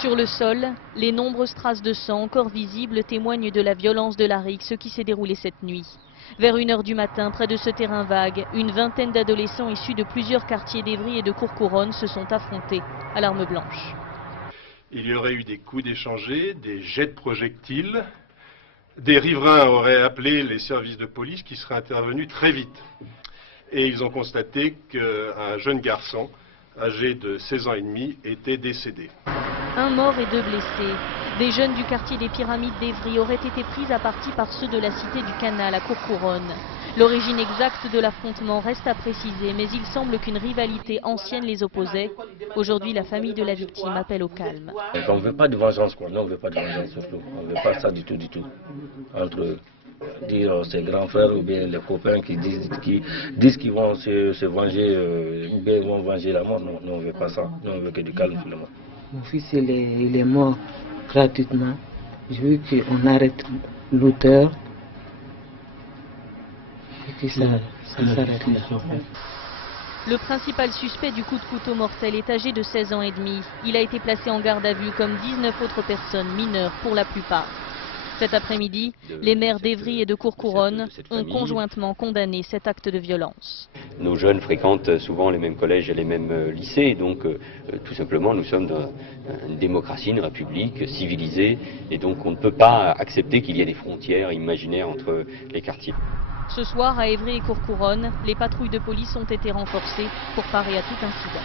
Sur le sol, les nombreuses traces de sang encore visibles témoignent de la violence de la rixe qui s'est déroulée cette nuit. Vers 1 h du matin, près de ce terrain vague, une vingtaine d'adolescents issus de plusieurs quartiers d'Évry et de Courcouronnes se sont affrontés à l'arme blanche. Il y aurait eu des coups d'échangés, des jets de projectiles. Des riverains auraient appelé les services de police qui seraient intervenus très vite. Et ils ont constaté qu'un jeune garçon, âgé de 16 ans et demi, était décédé. Un mort et 2 blessés. Des jeunes du quartier des Pyramides d'Évry auraient été pris à partie par ceux de la cité du Canal à Courcouronnes. L'origine exacte de l'affrontement reste à préciser, mais il semble qu'une rivalité ancienne les opposait. Aujourd'hui, la famille de la victime appelle au calme. On ne veut pas de vengeance, quoi. Non, on ne veut pas de vengeance surtout. On ne veut pas ça du tout, du tout. Entre dire ses grands frères ou bien les copains qui disent qu'ils vont se venger ou bien ils vont venger la mort. Non, on ne veut pas ça. Nous, on veut que du calme tout le monde. Mon fils, il est mort gratuitement. Je veux qu'on arrête l'auteur et que ça s'arrête là. Le principal suspect du coup de couteau mortel est âgé de 16 ans et demi. Il a été placé en garde à vue comme 19 autres personnes mineures pour la plupart. Cet après-midi, les maires d'Évry et de Courcouronnes ont conjointement condamné cet acte de violence. Nos jeunes fréquentent souvent les mêmes collèges et les mêmes lycées, donc tout simplement nous sommes dans une démocratie, une république civilisée, et donc on ne peut pas accepter qu'il y ait des frontières imaginaires entre les quartiers. Ce soir, à Évry et Courcouronnes, les patrouilles de police ont été renforcées pour parer à tout incident.